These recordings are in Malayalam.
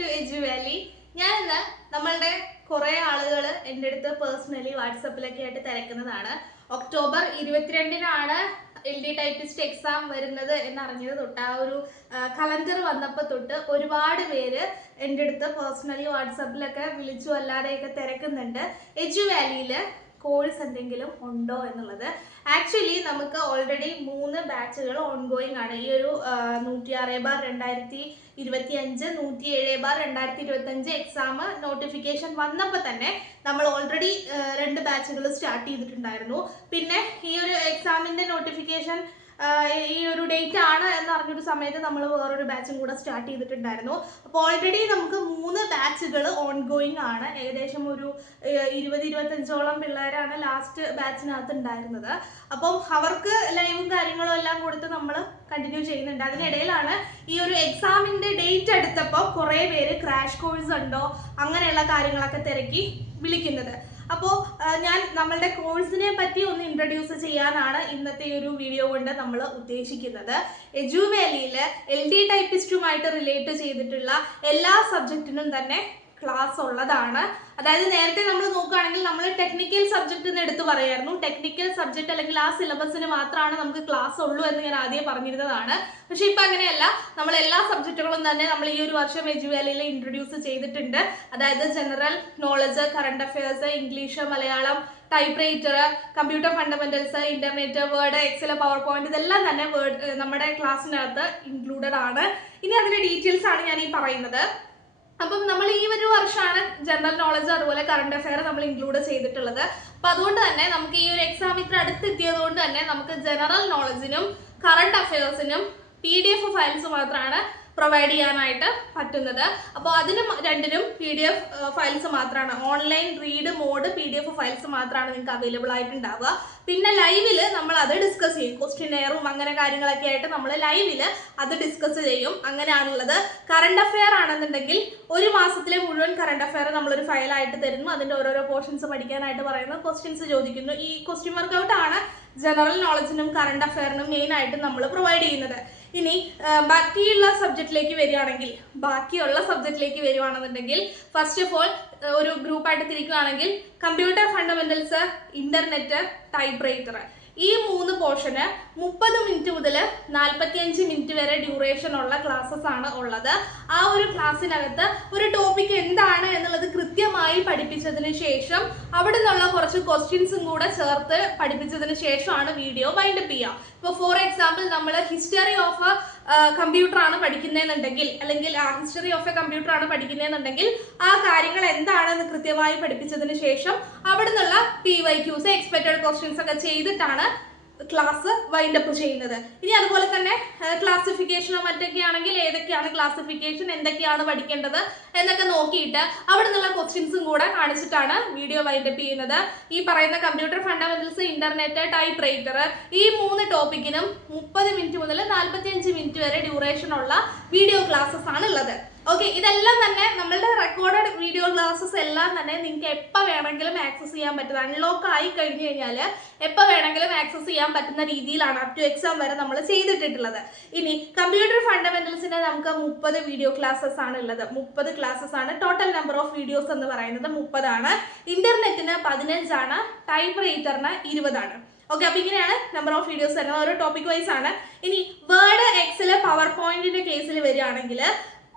ടു എജു വാലി ഞാൻ ഇന്ന് നമ്മളുടെ കുറേ ആളുകൾ എന്റെ അടുത്ത് പേഴ്സണലി വാട്സപ്പിലൊക്കെ ആയിട്ട് തിരക്കുന്നതാണ്. ഒക്ടോബർ ഇരുപത്തിരണ്ടിനാണ് എൽ ഡി ടൈപ്പിസ്റ്റ് എക്സാം വരുന്നത് എന്നറിഞ്ഞത് തൊട്ട് ആ ഒരു കലണ്ടർ വന്നപ്പോൾ തൊട്ട് ഒരുപാട് പേര് എന്റെ അടുത്ത് പേഴ്സണലി വാട്സപ്പിലൊക്കെ വിളിച്ചു അല്ലാതെയൊക്കെ തിരക്കുന്നുണ്ട്. എജു വാലിയിൽ കോഴ്സ് എന്തെങ്കിലും ഉണ്ടോ എന്നുള്ളത്. ആക്ച്വലി നമുക്ക് ഓൾറെഡി മൂന്ന് ബാച്ചുകൾ ഓൺഗോയിങ് ആണ്. ഈ ഒരു നൂറ്റി ആറ് ബാർ രണ്ടായിരത്തി ഇരുപത്തി അഞ്ച് നൂറ്റി ഏഴ് ബാർ രണ്ടായിരത്തി ഇരുപത്തി അഞ്ച് എക്സാം നോട്ടിഫിക്കേഷൻ വന്നപ്പോൾ തന്നെ നമ്മൾ ഓൾറെഡി രണ്ട് ബാച്ചുകൾ സ്റ്റാർട്ട് ചെയ്തിട്ടുണ്ടായിരുന്നു. പിന്നെ ഈ ഒരു എക്സാമിന്റെ നോട്ടിഫിക്കേഷൻ ഈ ഒരു ഡേറ്റ് ആണ് എന്ന് അറിഞ്ഞൊരു സമയത്ത് നമ്മൾ വേറൊരു ബാച്ചും കൂടെ സ്റ്റാർട്ട് ചെയ്തിട്ടുണ്ടായിരുന്നു. അപ്പോൾ ഓൾറെഡി നമുക്ക് മൂന്ന് ബാച്ചുകൾ ഓൺ ഗോയിങ് ആണ്. ഏകദേശം ഒരു ഇരുപത് ഇരുപത്തഞ്ചോളം പിള്ളേരാണ് ലാസ്റ്റ് ബാച്ചിനകത്ത് ഉണ്ടായിരുന്നത്. അപ്പം അവർക്ക് ലൈവും കാര്യങ്ങളും എല്ലാം കൊടുത്ത് നമ്മൾ കണ്ടിന്യൂ ചെയ്യുന്നുണ്ട്. അതിനിടയിലാണ് ഈ ഒരു എക്സാമിന്റെ ഡേറ്റ് അടുത്തപ്പോൾ കുറേ പേര് ക്രാഷ് കോഴ്സ് ഉണ്ടോ അങ്ങനെയുള്ള കാര്യങ്ങളൊക്കെ തിരക്കി വിളിക്കുന്നത്. അപ്പോൾ ഞാൻ നമ്മളുടെ കോഴ്സിനെ പറ്റി ഒന്ന് ഇൻട്രൊഡ്യൂസ് ചെയ്യാനാണ് ഇന്നത്തെ ഒരു വീഡിയോ കൊണ്ട് നമ്മൾ ഉദ്ദേശിക്കുന്നത്. എജുവേലിയിൽ എൽ ഡി ടൈപ്പിസ്റ്റുമായിട്ട് റിലേറ്റ് ചെയ്തിട്ടുള്ള എല്ലാ സബ്ജക്റ്റിനും തന്നെ ക്ലാസ് ഉള്ളതാണ്. അതായത് നേരത്തെ നമ്മൾ നോക്കുകയാണെങ്കിൽ നമ്മൾ ടെക്നിക്കൽ സബ്ജക്റ്റ് എന്ന് എടുത്ത് പറയായിരുന്നു. ടെക്നിക്കൽ സബ്ജക്റ്റ് അല്ലെങ്കിൽ ആ സിലബസിന് മാത്രമാണ് നമുക്ക് ക്ലാസ് ഉള്ളൂ എന്ന് ഞാൻ ആദ്യം പറഞ്ഞിരുന്നതാണ്. പക്ഷെ ഇപ്പൊ അങ്ങനെയല്ല. നമ്മൾ എല്ലാ സബ്ജക്റ്റുകളും തന്നെ നമ്മൾ ഈ ഒരു വർഷം എജുവാലിയിൽ ഇൻട്രൊഡ്യൂസ് ചെയ്തിട്ടുണ്ട്. അതായത് general knowledge current affairs English Malayalam typewriter computer fundamentals internet Word Excel PowerPoint ഇതെല്ലാം തന്നെ വേർഡ് നമ്മുടെ ക്ലാസ്സിനകത്ത് ഇൻക്ലൂഡഡ് ആണ്. ഇനി അതിന്റെ ഡീറ്റെയിൽസ് ആണ് ഞാൻ ഈ പറയുന്നത്. അപ്പം നമ്മൾ ഈ ഒരു വർഷമാണ് ജനറൽ നോളജ് അതുപോലെ കറണ്ട് അഫയർ നമ്മൾ ഇൻക്ലൂഡ് ചെയ്തിട്ടുള്ളത്. അപ്പൊ അതുകൊണ്ട് തന്നെ നമുക്ക് ഈ ഒരു എക്സാം ഇത്ര അടുത്തെത്തിയത് കൊണ്ട് തന്നെ നമുക്ക് ജനറൽ നോളജിനും കറണ്ട് അഫയേഴ്സിനും പി ഡി എഫ് ഫയൽസ് മാത്രമാണ് പ്രൊവൈഡ് ചെയ്യാനായിട്ട് പറ്റുന്നത്. അപ്പോൾ അതിനും രണ്ടിനും പി ഡി എഫ് ഫയൽസ് മാത്രമാണ് online read mode P D F files മാത്രമാണ് നിങ്ങൾക്ക് അവൈലബിൾ ആയിട്ടുണ്ടാവുക. പിന്നെ ലൈവിൽ നമ്മൾ അത് ഡിസ്കസ് ചെയ്യും. ക്വസ്റ്റ്യനെയറും അങ്ങനെ കാര്യങ്ങളൊക്കെ ആയിട്ട് നമ്മൾ ലൈവിൽ അത് ഡിസ്കസ് ചെയ്യും. അങ്ങനെയാണുള്ളത്. കറണ്ട് അഫെയർ ആണെന്നുണ്ടെങ്കിൽ ഒരു മാസത്തിലെ മുഴുവൻ കറണ്ട് അഫെയർ നമ്മളൊരു ഫയലായിട്ട് തരുന്നു. അതിന്റെ ഓരോരോ പോർഷൻസ് പഠിക്കാനായിട്ട് പറയുന്നു. ക്വസ്റ്റ്യൻസ് ചോദിക്കുന്നു. ഈ ക്വസ്റ്റ്യൻ വർക്കൗട്ട് ആണ് ജനറൽ നോളജിനും കറണ്ട് അഫെയറിനും മെയിൻ ആയിട്ട് നമ്മൾ പ്രൊവൈഡ് ചെയ്യുന്നത്. ഇനി ബാക്കിയുള്ള സബ്ജക്റ്റിലേക്ക് വരികയാണെങ്കിൽ ബാക്കിയുള്ള സബ്ജക്റ്റിലേക്ക് വരികയാണെന്നുണ്ടെങ്കിൽ ഫസ്റ്റ് ഓഫ് ഓൾ ഒരു ഗ്രൂപ്പായിട്ട് തിരിക്കുകയാണെങ്കിൽ computer fundamentals internet type writer ഈ മൂന്ന് പോർഷന് മുപ്പത് മിനിറ്റ് മുതൽ നാൽപ്പത്തിയഞ്ച് മിനിറ്റ് വരെ ഡ്യൂറേഷൻ ഉള്ള ക്ലാസ്സസ് ആണ് ഉള്ളത്. ആ ഒരു ക്ലാസ്സിനകത്ത് ഒരു ടോപ്പിക് എന്താണ് എന്നുള്ളത് കൃത്യമായി പഠിപ്പിച്ചതിന് ശേഷം അവിടെ നിന്നുള്ള കുറച്ച് ക്വസ്റ്റ്യൻസും കൂടെ ചേർത്ത് പഠിപ്പിച്ചതിന് ശേഷമാണ് വീഡിയോ വൈൻഡപ്പ് ചെയ്യുക. ഇപ്പോൾ ഫോർ എക്സാമ്പിൾ നമ്മൾ ഹിസ്റ്ററി ഓഫ് കമ്പ്യൂട്ടർ ആണ് പഠിക്കുന്നതെന്നുണ്ടെങ്കിൽ അല്ലെങ്കിൽ ഹിസ്റ്ററി ഓഫ് എ കമ്പ്യൂട്ടർ ആണ് പഠിക്കുന്നതെന്നുണ്ടെങ്കിൽ ആ കാര്യങ്ങൾ എന്താണെന്ന് കൃത്യമായി പഠിപ്പിച്ചതിന് ശേഷം അവിടെ നിന്നുള്ള P Y Qs expected questions ഒക്കെ ചെയ്തിട്ടാണ് ക്ലാസ് വൈൻഡപ്പ് ചെയ്യുന്നത്. ഇനി അതുപോലെ തന്നെ ക്ലാസിഫിക്കേഷനോ മറ്റൊക്കെ ആണെങ്കിൽ ഏതൊക്കെയാണ് ക്ലാസിഫിക്കേഷൻ എന്തൊക്കെയാണ് പഠിക്കേണ്ടത് എന്നൊക്കെ നോക്കിയിട്ട് അവിടെ നിന്നുള്ള ക്വസ്റ്റ്യൻസും കൂടെ കാണിച്ചിട്ടാണ് വീഡിയോ വൈൻഡപ്പ് ചെയ്യുന്നത്. ഈ പറയുന്ന computer fundamentals internet type writer ഈ മൂന്ന് ടോപ്പിക്കിനും മുപ്പത് മിനിറ്റ് മുതൽ നാൽപ്പത്തിയഞ്ച് മിനിറ്റ് വരെ ഡ്യൂറേഷൻ ഉള്ള വീഡിയോ ക്ലാസ്സസ് ആണ് ഉള്ളത്. ഓക്കെ ഇതെല്ലാം തന്നെ നമ്മളുടെ റെക്കോർഡഡ് വീഡിയോ ക്ലാസ്സസ് എല്ലാം തന്നെ നിങ്ങൾക്ക് എപ്പോൾ വേണമെങ്കിലും ആക്സസ് ചെയ്യാൻ പറ്റും. അൺലോക്ക് ആയി കഴിഞ്ഞു കഴിഞ്ഞാൽ എപ്പോൾ വേണമെങ്കിലും ആക്സസ് ചെയ്യാൻ പറ്റുന്ന രീതിയിലാണ് അപ് ടു എക്സാം വരെ നമ്മൾ ചെയ്തിട്ടുള്ളത് ഇനി കമ്പ്യൂട്ടർ ഫണ്ടമെന്റൽസിന് നമുക്ക് മുപ്പത് വീഡിയോ ക്ലാസ്സസ് ആണ് ഉള്ളത്. മുപ്പത് ക്ലാസ്സസ് ആണ് ടോട്ടൽ നമ്പർ ഓഫ് വീഡിയോസ് എന്ന് പറയുന്നത് മുപ്പതാണ്. ഇന്റർനെറ്റിന് പതിനഞ്ചാണ് ടൈപ്പ് റൈറ്ററിന് ഇരുപതാണ്. ഓക്കെ അപ്പൊ ഇങ്ങനെയാണ് നമ്പർ ഓഫ് വീഡിയോസ് വരുന്നത്. ഓരോ ടോപ്പിക് വൈസ് ആണ്. ഇനി വേർഡ് എക്സൽ പവർ പോയിന്റിന്റെ കേസിൽ വരികയാണെങ്കിൽ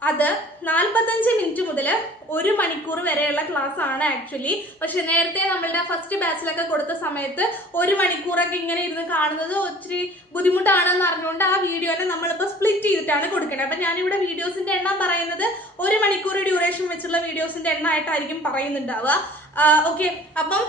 അത് നാൽപ്പത്തഞ്ച് മിനിറ്റ് മുതൽ ഒരു മണിക്കൂർ വരെയുള്ള ക്ലാസ് ആണ് ആക്ച്വലി പക്ഷെ നേരത്തെ നമ്മളുടെ ഫസ്റ്റ് ബാച്ചിലൊക്കെ കൊടുത്ത സമയത്ത് ഒരു മണിക്കൂറൊക്കെ ഇങ്ങനെ ഇരുന്ന് കാണുന്നത് ഒത്തിരി ബുദ്ധിമുട്ടാണെന്ന് അറിഞ്ഞുകൊണ്ട് ആ വീഡിയോനെ നമ്മളിപ്പോൾ സ്പ്ലിറ്റ് ചെയ്തിട്ടാണ് കൊടുക്കുന്നത് അപ്പം ഞാനിവിടെ വീഡിയോസിന്റെ എണ്ണം പറയുന്നത് ഒരു മണിക്കൂർ ഡ്യൂറേഷൻ വെച്ചുള്ള വീഡിയോസിന്റെ എണ്ണമായിട്ടായിരിക്കും പറയുന്നുണ്ടാവുക. ഓക്കെ അപ്പം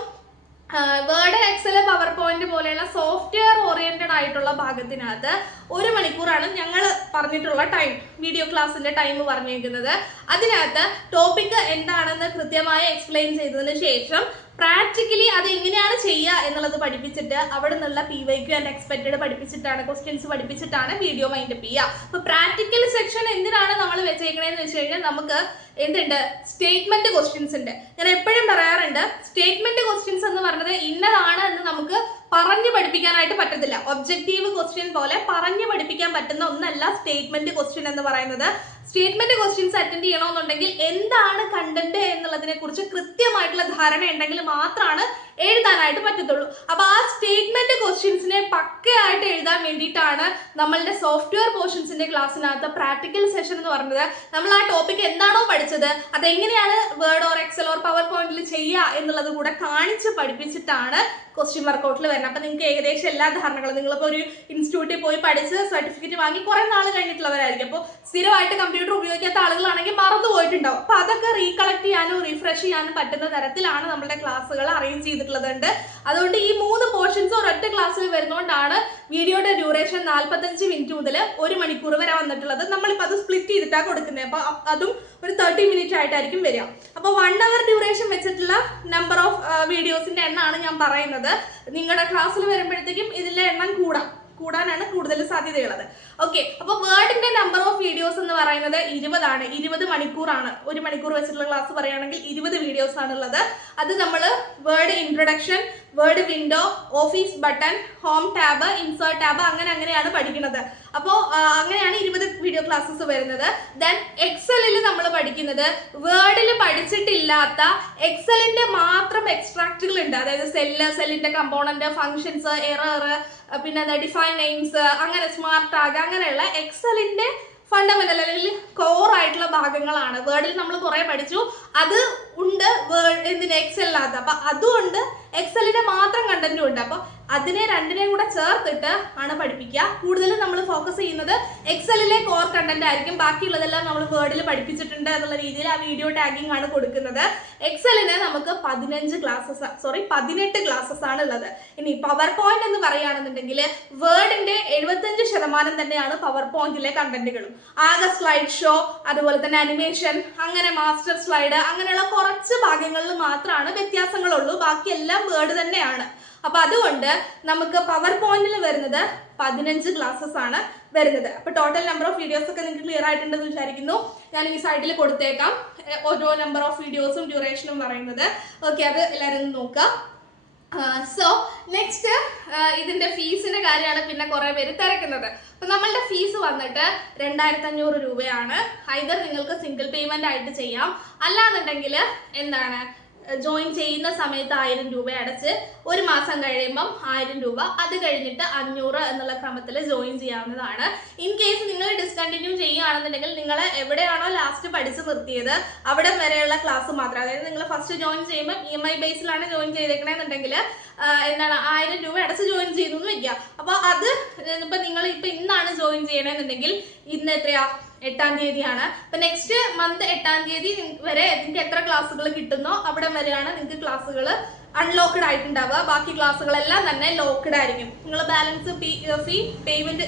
വേർഡ് എക്സൽ പവർ പോയിന്റ് പോലെയുള്ള സോഫ്റ്റ്വെയർ ഓറിയന്റഡ് ആയിട്ടുള്ള ഭാഗത്തിനകത്ത് ഒരു മണിക്കൂറാണ് ഞങ്ങൾ പറഞ്ഞിട്ടുള്ള ടൈം വീഡിയോ ക്ലാസ്സിന്റെ ടൈം പറഞ്ഞേക്കുന്നത്. അതിനകത്ത് ടോപ്പിക് എന്താണെന്ന് കൃത്യമായി എക്സ്പ്ലെയിൻ ചെയ്തതിന് ശേഷം പ്രാക്ടിക്കലി അത് എങ്ങനെയാണ് ചെയ്യുക എന്നുള്ളത് പഠിപ്പിച്ചിട്ട് അവിടെ നിന്നുള്ള P Y Q and expected പഠിപ്പിച്ചിട്ടാണ് questions പഠിപ്പിച്ചിട്ടാണ് വീഡിയോ മൈൻഡപ്പ് ചെയ്യുക അപ്പൊ പ്രാക്ടിക്കൽ സെക്ഷൻ എന്തിനാണ് നമ്മൾ വെച്ചേക്കണേന്ന് വെച്ച് കഴിഞ്ഞാൽ നമുക്ക് എന്തുണ്ട്? സ്റ്റേറ്റ്മെന്റ് ക്വസ്റ്റ്യൻസ് ഉണ്ട്. ഞാൻ എപ്പോഴും പറയാറുണ്ട് സ്റ്റേറ്റ്മെന്റ് ക്വസ്റ്റ്യൻസ് എന്ന് പറഞ്ഞത് ഇന്നതാണ് എന്ന് നമുക്ക് പറഞ്ഞു പഠിപ്പിക്കാനായിട്ട് പറ്റത്തില്ല. ഒബ്ജക്റ്റീവ് ക്വസ്റ്റ്യൻ പോലെ പറഞ്ഞു പഠിപ്പിക്കാൻ പറ്റുന്ന ഒന്നല്ല സ്റ്റേറ്റ്മെന്റ് ക്വസ്റ്റ്യൻ എന്ന് പറയുന്നത്. സ്റ്റേറ്റ്മെന്റ് ക്വസ്റ്റ്യൻസ് അറ്റൻഡ് ചെയ്യണമെന്നുണ്ടെങ്കിൽ എന്താണ് കണ്ടന്റ് എന്നുള്ളതിനെ കുറിച്ച് കൃത്യമായിട്ടുള്ള ധാരണ ഉണ്ടെങ്കിൽ മാത്രമാണ് എഴുതാനായിട്ട് പറ്റത്തുള്ളൂ. അപ്പോൾ ആ സ്റ്റേറ്റ്മെന്റ് ക്വസ്റ്റ്യൻസിനെ പക്കയായിട്ട് എഴുതാൻ വേണ്ടിയിട്ടാണ് നമ്മളുടെ സോഫ്റ്റ്വെയർ പോർഷൻസിന്റെ ക്ലാസ്സിനകത്ത് പ്രാക്ടിക്കൽ സെഷൻ എന്ന് പറഞ്ഞത്. നമ്മൾ ആ ടോപ്പിക് എന്താണോ പഠിച്ചത് അതെങ്ങനെയാണ് Word or Excel or power പോയിന്റിൽ ചെയ്യുക എന്നുള്ളത് കൂടെ കാണിച്ച് പഠിപ്പിച്ചിട്ടാണ് ക്വസ്റ്റ്യൻ വർക്കൗട്ടിൽ വരുന്നത്. അപ്പൊ നിങ്ങൾക്ക് ഏകദേശം എല്ലാ ധാരണകളും നിങ്ങളിപ്പോൾ ഒരു ഇൻസ്റ്റിറ്റ്യൂട്ടിൽ പോയി പഠിച്ച് സർട്ടിഫിക്കറ്റ് വാങ്ങി കുറേ നാൾ കഴിഞ്ഞിട്ടുള്ളവരായിരിക്കും. അപ്പോൾ സ്ഥിരമായിട്ട് കമ്പ്യൂട്ടർ ഉപയോഗിക്കാത്ത ആളുകളാണെങ്കിൽ മറന്നു പോയിട്ടുണ്ടാവും അപ്പോൾ അതൊക്കെ റീകളക്ട് ചെയ്യാനും റീഫ്രഷ് ചെയ്യാനും പറ്റുന്ന തരത്തിലാണ് നമ്മുടെ ക്ലാസ്സുകൾ അറേഞ്ച് ചെയ്തിട്ടുള്ളത് അതുകൊണ്ട് ഈ മൂന്ന് പോർഷൻസ് ഒരൊറ്റ ക്ലാസ്സിൽ വരുന്നതുകൊണ്ടാണ് വീഡിയോയുടെ ഡ്യൂറേഷൻ നാൽപ്പത്തഞ്ച് മിനിറ്റ് മുതൽ ഒരു മണിക്കൂർ വരെ വന്നിട്ടുള്ളത്. നമ്മളിപ്പോൾ അത് സ്പ്ലിറ്റ് ചെയ്തിട്ടാണ് കൊടുക്കുന്നത് അപ്പോൾ അതും ഒരു തേർട്ടി മിനിറ്റ് ആയിട്ടായിരിക്കും വരിക. അപ്പോൾ വൺ അവർ ഡ്യൂറേഷൻ വെച്ചിട്ടുള്ള നമ്പർ ഓഫ് വീഡിയോസിന്റെ എണ്ണമാണ് ഞാൻ പറയുന്നത്. നിങ്ങളുടെ ക്ലാസ്സിൽ വരുമ്പോഴത്തേക്കും ഇതിന്റെ എണ്ണം കൂടാം. കൂടാനാണ് കൂടുതൽ സാധ്യതയുള്ളത്. ഓക്കെ അപ്പൊ വേർഡിന്റെ നമ്പർ ഓഫ് വീഡിയോസ് എന്ന് പറയുന്നത് ഇരുപതാണ്. ഇരുപത് മണിക്കൂറാണ്. ഒരു മണിക്കൂർ വെച്ചിട്ടുള്ള ക്ലാസ് പറയുകയാണെങ്കിൽ ഇരുപത് വീഡിയോസ് ആണുള്ളത്. അത് നമ്മൾ word introduction word window office button home tab insert tab അങ്ങനെ അങ്ങനെയാണ് പഠിക്കുന്നത്. അപ്പോൾ അങ്ങനെയാണ് ഇരുപത് വീഡിയോ ക്ലാസ്സസ് വരുന്നത്. ദെൻ എക്സലിൽ നമ്മൾ പഠിക്കുന്നത് വേർഡിൽ പഠിച്ചിട്ടില്ലാത്ത എക്സലിന്റെ മാത്രം എക്സ്ട്രാക്റ്റുകൾ ഉണ്ട്. അതായത് സെല്ല് സെല്ലിന്റെ കമ്പോണന്റ് ഫങ്ഷൻസ് എറർ പിന്നെ എന്താ ഡിഫൈൻ നെയിംസ് അങ്ങനെ സ്മാർട്ട് ടാഗ് അങ്ങനെയുള്ള എക്സലിന്റെ ഫണ്ടമെന്റൽ അല്ലെങ്കിൽ കോർ ആയിട്ടുള്ള ഭാഗങ്ങളാണ്. വേർഡിൽ നമ്മൾ കുറെ പഠിച്ചു. അത് ഉണ്ട് വേർഡ് എന്തിന്? എക്സലിനകത്ത് അപ്പൊ അതുകൊണ്ട് എക്സലിന്റെ മാത്രം കണ്ടന്റും ഉണ്ട്. അപ്പൊ അതിനെ രണ്ടിനെയും കൂടെ ചേർത്തിട്ട് ആണ് പഠിപ്പിക്കുക. കൂടുതലും നമ്മൾ ഫോക്കസ് ചെയ്യുന്നത് എക്സലിലെ കോർ കണ്ടന്റ് ആയിരിക്കും. ബാക്കിയുള്ളതെല്ലാം നമ്മൾ വേർഡിൽ പഠിപ്പിച്ചിട്ടുണ്ട് എന്നുള്ള രീതിയിൽ ആ വീഡിയോ ടാഗിംഗ് ആണ് കൊടുക്കുന്നത്. എക്സലിന് നമുക്ക് പതിനഞ്ച് ക്ലാസ്സസ് സോറി പതിനെട്ട് ക്ലാസ്സസ് ആണ് ഉള്ളത്. ഇനി പവർ പോയിന്റ് എന്ന് പറയുകയാണെന്നുണ്ടെങ്കിൽ വേർഡിന്റെ എഴുപത്തഞ്ച് ശതമാനം തന്നെയാണ് പവർ പോയിന്റിലെ കണ്ടന്റുകളും ആകെ സ്ലൈഡ് ഷോ അതുപോലെ തന്നെ അനിമേഷൻ അങ്ങനെ മാസ്റ്റർ സ്ലൈഡ് അങ്ങനെയുള്ള കുറച്ച് ഭാഗങ്ങളിൽ മാത്രമാണ് വ്യത്യാസങ്ങളുള്ളൂ. ബാക്കിയെല്ലാം വേർഡ് തന്നെയാണ്. അപ്പൊ അതുകൊണ്ട് നമുക്ക് പവർ പോയിന്റിൽ വരുന്നത് പതിനഞ്ച് ക്ലാസ്സസ് ആണ് വരുന്നത്. അപ്പൊ ടോട്ടൽ നമ്പർ ഓഫ് വീഡിയോസ് ഒക്കെ നിങ്ങൾക്ക് ക്ലിയർ ആയിട്ടുണ്ടെന്ന് വിചാരിക്കുന്നു. ഞാൻ ഈ സൈഡിൽ കൊടുത്തേക്കാം. ഓരോ നമ്പർ ഓഫ് വീഡിയോസും ഡ്യൂറേഷനും പറയുന്നത്. ഓക്കെ അത് എല്ലാവരും നോക്കാം. നോക്കുക സോ നെക്സ്റ്റ് ഇതിന്റെ ഫീസിന്റെ കാര്യമാണ് പിന്നെ കുറെ പേര് തിരക്കുന്നത്. അപ്പൊ നമ്മളുടെ ഫീസ് വന്നിട്ട് രണ്ടായിരത്തി അഞ്ഞൂറ് രൂപയാണ്. ഐതർ നിങ്ങൾക്ക് സിംഗിൾ പേയ്മെന്റ് ആയിട്ട് ചെയ്യാം. അല്ലാന്നുണ്ടെങ്കിൽ എന്താണ്? ജോയിൻ ചെയ്യുന്ന സമയത്ത് ആയിരം രൂപ അടച്ച് ഒരു മാസം കഴിയുമ്പം ആയിരം രൂപ. അത് കഴിഞ്ഞിട്ട് അഞ്ഞൂറ് എന്നുള്ള ക്രമത്തിൽ ജോയിൻ ചെയ്യാവുന്നതാണ്. ഇൻ കേസ് നിങ്ങൾ ഡിസ്കണ്ടിന്യൂ ചെയ്യുകയാണെന്നുണ്ടെങ്കിൽ നിങ്ങൾ എവിടെയാണോ ലാസ്റ്റ് പഠിച്ച് നിർത്തിയത് അവിടെ വരെയുള്ള ക്ലാസ് മാത്രം. അതായത് നിങ്ങൾ ഫസ്റ്റ് ജോയിൻ ചെയ്യുമ്പോൾ ഇ എം ഐ ബേസിലാണ് ജോയിൻ ചെയ്തേക്കണമെന്നുണ്ടെങ്കിൽ എന്താണ് ആയിരം രൂപ അടച്ച് ജോയിൻ ചെയ്തു എന്ന് വയ്ക്കുക അപ്പോൾ അത് ഇപ്പം നിങ്ങൾ ഇപ്പം ഇന്നാണ് ജോയിൻ ചെയ്യണമെന്നുണ്ടെങ്കിൽ ഇന്ന് എത്രയാ? എട്ടാം തീയതിയാണ്. അപ്പൊ നെക്സ്റ്റ് മന്ത് എട്ടാം തീയതി വരെ നിങ്ങൾക്ക് എത്ര ക്ലാസ്സുകൾ കിട്ടുന്നോ അവിടെ വരെയാണ് നിങ്ങൾക്ക് ക്ലാസ്സുകൾ അൺലോക്ക്ഡ് ആയിട്ടുണ്ടാവുക. ബാക്കി ക്ലാസ്സുകളെല്ലാം തന്നെ ലോക്ക്ഡ് ആയിരിക്കും. നിങ്ങൾ ബാലൻസ് ഫീ പേയ്മെന്റ്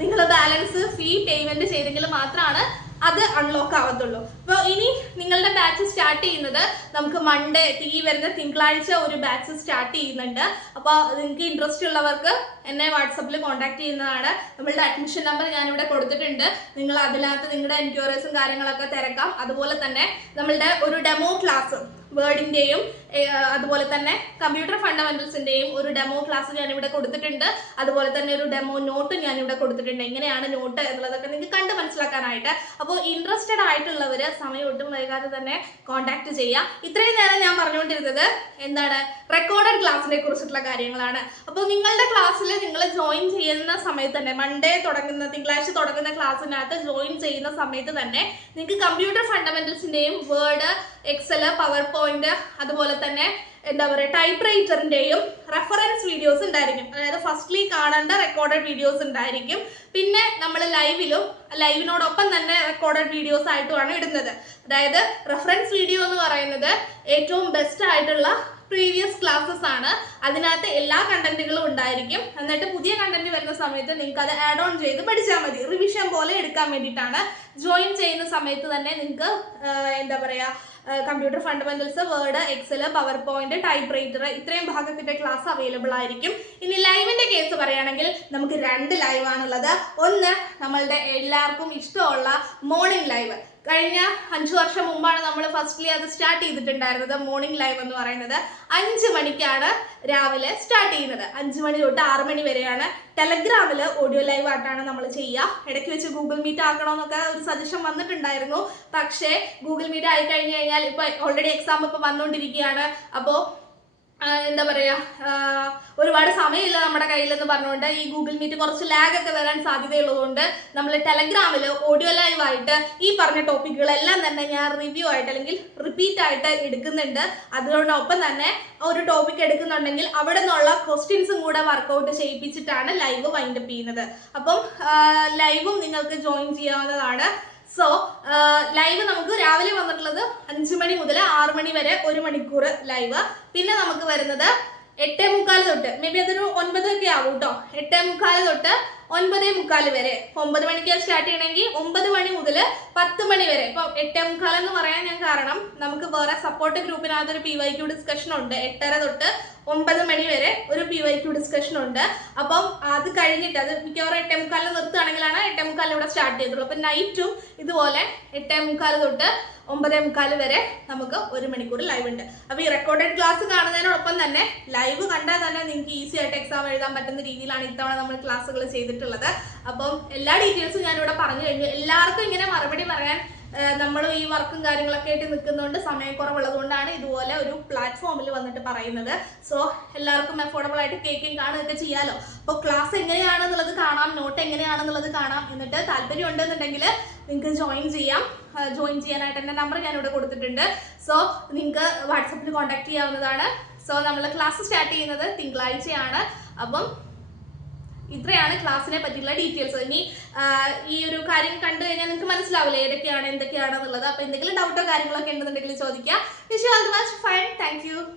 നിങ്ങൾ ബാലൻസ് ഫീ പേയ്മെന്റ് ചെയ്തെങ്കിൽ മാത്രമാണ് അത് അൺലോക്ക് ആവത്തുള്ളൂ. അപ്പോൾ ഇനി നിങ്ങളുടെ ബാച്ച് സ്റ്റാർട്ട് ചെയ്യുന്നത് നമുക്ക് മൺഡേ ഈ വരുന്ന തിങ്കളാഴ്ച ഒരു ബാച്ച് സ്റ്റാർട്ട് ചെയ്യുന്നുണ്ട്. അപ്പോൾ നിങ്ങൾക്ക് ഇൻട്രസ്റ്റ് ഉള്ളവർക്ക് എന്നെ വാട്സപ്പിൽ കോൺടാക്ട് ചെയ്യുന്നതാണ്. നമ്മളുടെ അഡ്മിഷൻ നമ്പർ ഞാനിവിടെ കൊടുത്തിട്ടുണ്ട്. നിങ്ങൾ അതിനകത്ത് നിങ്ങളുടെ എൻക്വയറീസും കാര്യങ്ങളൊക്കെ തിരക്കാം. അതുപോലെ തന്നെ നമ്മളുടെ ഒരു ഡെമോ ക്ലാസ് വേർഡിന്റെയും അതുപോലെ തന്നെ കമ്പ്യൂട്ടർ ഫണ്ടമെന്റൽസിന്റെയും ഒരു ഡെമോ ക്ലാസ് ഞാൻ ഇവിടെ കൊടുത്തിട്ടുണ്ട്. അതുപോലെ തന്നെ ഒരു ഡെമോ നോട്ട് ഞാൻ ഇവിടെ കൊടുത്തിട്ടുണ്ട്. എങ്ങനെയാണ് നോട്ട് എന്നുള്ളതൊക്കെ നിങ്ങൾക്ക് കണ്ട് മനസ്സിലാക്കാനായിട്ട്. അപ്പോൾ ഇൻട്രസ്റ്റഡ് ആയിട്ടുള്ളവർ സമയം ഒട്ടും വൈകാതെ തന്നെ കോൺടാക്ട് ചെയ്യുക ഇത്രയും നേരം ഞാൻ പറഞ്ഞുകൊണ്ടിരുന്നത് എന്താണ്? റെക്കോർഡഡ് ക്ലാസ്സിനെ കുറിച്ചിട്ടുള്ള കാര്യങ്ങളാണ്. അപ്പോൾ നിങ്ങളുടെ ക്ലാസ്സിൽ നിങ്ങൾ ജോയിൻ ചെയ്യുന്ന സമയത്ത് തന്നെ മൺഡേ തുടങ്ങുന്ന തിങ്കളാഴ്ച തുടങ്ങുന്ന ക്ലാസ്സിനകത്ത് ജോയിൻ ചെയ്യുന്ന സമയത്ത് തന്നെ നിങ്ങൾക്ക് കമ്പ്യൂട്ടർ ഫണ്ടമെന്റൽസിന്റെയും വേർഡ് എക്സൽ പവർ പോയിന്റ് അതുപോലെ തന്നെ എന്താ പറയുക ടൈപ്പ് റൈറ്ററിന്റെയും റെഫറൻസ് വീഡിയോസ് ഉണ്ടായിരിക്കും. അതായത് ഫസ്റ്റ്ലി കാണേണ്ട റെക്കോർഡഡ് വീഡിയോസ് ഉണ്ടായിരിക്കും. പിന്നെ നമ്മൾ ലൈവിലും ലൈവിനോടൊപ്പം തന്നെ റെക്കോർഡഡ് വീഡിയോസ് ആയിട്ടുമാണ് ഇടുന്നത്. അതായത് റെഫറൻസ് വീഡിയോ എന്ന് പറയുന്നത് ഏറ്റവും ബെസ്റ്റ് ആയിട്ടുള്ള പ്രീവിയസ് ക്ലാസ്സസ് ആണ്. അതിനകത്ത് എല്ലാ കണ്ടന്റുകളും ഉണ്ടായിരിക്കും. എന്നിട്ട് പുതിയ കണ്ടന്റ് വരുന്ന സമയത്ത് നിങ്ങൾക്ക് അത് ആഡ് ഓൺ ചെയ്ത് പഠിച്ചാൽ മതി. റിവിഷൻ പോലെ എടുക്കാൻ വേണ്ടിയിട്ടാണ്. ജോയിൻ ചെയ്യുന്ന സമയത്ത് തന്നെ നിങ്ങൾക്ക് എന്താ പറയാ computer fundamentals Word Excel PowerPoint typewriter ഇത്രയും ഭാഗത്തിന്റെ ക്ലാസ് അവൈലബിൾ ആയിരിക്കും. ഇനി ലൈവിന്റെ കേസ് പറയുകയാണെങ്കിൽ നമുക്ക് രണ്ട് ലൈവ് ആണുള്ളത്. ഒന്ന് നമ്മളുടെ എല്ലാവർക്കും ഇഷ്ടമുള്ള മോർണിംഗ് ലൈവ് കഴിഞ്ഞ അഞ്ചു വർഷം മുമ്പാണ് നമ്മൾ ഫസ്റ്റ്ലി അത് സ്റ്റാർട്ട് ചെയ്തിട്ടുണ്ടായിരുന്നത് മോർണിംഗ് ലൈവ് എന്ന് പറയുന്നത്. അഞ്ച് മണിക്കാണ് രാവിലെ സ്റ്റാർട്ട് ചെയ്യുന്നത്. അഞ്ച് മണി തൊട്ട് ആറ് മണി വരെയാണ് ടെലഗ്രാമിൽ ഓഡിയോ ലൈവ് ആയിട്ടാണ് നമ്മൾ ചെയ്യുക. ഇടയ്ക്ക് വെച്ച് ഗൂഗിൾ മീറ്റ് ആക്കണമെന്നൊക്കെ ഒരു സജഷൻ വന്നിട്ടുണ്ടായിരുന്നു. പക്ഷേ ഗൂഗിൾ മീറ്റ് ആയി കഴിഞ്ഞു കഴിഞ്ഞാൽ ഇപ്പൊ ഓൾറെഡി എക്സാം ഇപ്പൊ വന്നുകൊണ്ടിരിക്കുകയാണ് അപ്പോൾ എന്താ പറയാ ഒരുപാട് സമയമില്ല നമ്മുടെ കയ്യിലെന്ന് പറഞ്ഞുകൊണ്ട് ഈ ഗൂഗിൾ മീറ്റ് കുറച്ച് ലാഗ് ഒക്കെ വരാൻ സാധ്യതയുള്ളതുകൊണ്ട് നമ്മൾ ടെലഗ്രാമിൽ ഓഡിയോ ലൈവായിട്ട് ഈ പറഞ്ഞ ടോപ്പിക്കുകളെല്ലാം തന്നെ ഞാൻ റിവ്യൂ ആയിട്ട് അല്ലെങ്കിൽ റിപ്പീറ്റ് ആയിട്ട് എടുക്കുന്നുണ്ട്. അതിനോടൊപ്പം തന്നെ ഒരു ടോപ്പിക് എടുക്കുന്നുണ്ടെങ്കിൽ അവിടെ നിന്നുള്ള ക്വസ്റ്റ്യൻസും കൂടെ വർക്കൗട്ട് ചെയ്യിപ്പിച്ചിട്ടാണ് ലൈവ് വൈൻഡപ്പ് ചെയ്യുന്നത്. അപ്പം ലൈവും നിങ്ങൾക്ക് ജോയിൻ ചെയ്യാവുന്നതാണ്. സോ ലൈവ് നമുക്ക് രാവിലെ വന്നിട്ടുള്ളത് അഞ്ച് മണി മുതൽ ആറ് മണി വരെ ഒരു മണിക്കൂർ ലൈവ് പിന്നെ നമുക്ക് വരുന്നത് എട്ടേ മുക്കാൽ തൊട്ട് മേ ബി അതൊരു ഒൻപതൊക്കെ ആവും കേട്ടോ എട്ടേ മുക്കാൽ തൊട്ട് ഒൻപതേ മുക്കാൽ വരെ. ഒമ്പത് മണിക്ക് സ്റ്റാർട്ട് ചെയ്യണമെങ്കിൽ ഒമ്പത് മണി മുതൽ പത്ത് മണി വരെ. ഇപ്പൊ എട്ടേ മുക്കാൽ എന്ന് പറയാൻ ഞാൻ കാരണം നമുക്ക് വേറെ സപ്പോർട്ട് ഗ്രൂപ്പിനകത്ത് ഒരു പി വൈ ക്യൂ ഡിസ്കഷൻ ഉണ്ട്. എട്ടര തൊട്ട് ഒമ്പത് മണി വരെ ഒരു പി വൈ ക്യൂ ഡിസ്കഷൻ ഉണ്ട്. അപ്പം അത് കഴിഞ്ഞിട്ട് അത് മിക്കവാറും എട്ടേ മുക്കാലിൽ നിർത്തുകയാണെങ്കിലാണ് എട്ടേ മുക്കാലിൽ ഇവിടെ സ്റ്റാർട്ട് ചെയ്തുള്ളൂ. അപ്പം നൈറ്റും ഇതുപോലെ എട്ടേ മുക്കാൽ തൊട്ട് ഒമ്പതേ മുക്കാൽ വരെ നമുക്ക് ഒരു മണിക്കൂർ ലൈവ് ഉണ്ട്. അപ്പോൾ ഈ റെക്കോർഡഡ് ക്ലാസ് കാണുന്നതിനോടൊപ്പം തന്നെ ലൈവ് കണ്ടാൽ തന്നെ നിങ്ങൾക്ക് ഈസി ആയിട്ട് എക്സാം എഴുതാൻ പറ്റുന്ന രീതിയിലാണ് ഇത്തവണ നമ്മൾ ക്ലാസ്സുകൾ ചെയ്തിട്ടുള്ളത്. അപ്പം എല്ലാ ഡീറ്റെയിൽസും ഞാനിവിടെ പറഞ്ഞു കഴിഞ്ഞു. എല്ലാവർക്കും ഇങ്ങനെ മറുപടി പറയാൻ നമ്മൾ ഈ വർക്കും കാര്യങ്ങളൊക്കെ ആയിട്ട് നിൽക്കുന്നതുകൊണ്ട് സമയക്കുറവുള്ളത് കൊണ്ടാണ് ഇതുപോലെ ഒരു പ്ലാറ്റ്ഫോമിൽ വന്നിട്ട് പറയുന്നത്. സോ എല്ലാവർക്കും അഫോർഡബിൾ ആയിട്ട് കേൾക്കുകയും കാണുകയൊക്കെ ചെയ്യാമല്ലോ അപ്പോൾ ക്ലാസ് എങ്ങനെയാണെന്നുള്ളത് കാണാം നോട്ട് എങ്ങനെയാണെന്നുള്ളത് കാണാം. എന്നിട്ട് താല്പര്യം ഉണ്ടെന്നുണ്ടെങ്കിൽ നിങ്ങൾക്ക് ജോയിൻ ചെയ്യാം. ജോയിൻ ചെയ്യാനായിട്ട് എന്റെ നമ്പർ ഞാനിവിടെ കൊടുത്തിട്ടുണ്ട്. സോ നിങ്ങൾക്ക് വാട്സപ്പിൽ കോൺടാക്ട് ചെയ്യാവുന്നതാണ്. സോ നമ്മൾ ക്ലാസ് സ്റ്റാർട്ട് ചെയ്യുന്നത് തിങ്കളാഴ്ചയാണ്. അപ്പം ഇത്രയാണ് ക്ലാസ്സിനെ പറ്റിയുള്ള ഡീറ്റെയിൽസ് ഇനി ഈ ഒരു കാര്യം കണ്ടു കഴിഞ്ഞാൽ നിങ്ങൾക്ക് മനസ്സിലാവില്ല ഏതൊക്കെയാണ് എന്തൊക്കെയാണെന്നുള്ളത്. അപ്പോൾ എന്തെങ്കിലും ഡൗട്ടോ കാര്യങ്ങളൊക്കെ ഉണ്ടെന്നുണ്ടെങ്കിൽ ചോദിക്കാം wish you all the fine thank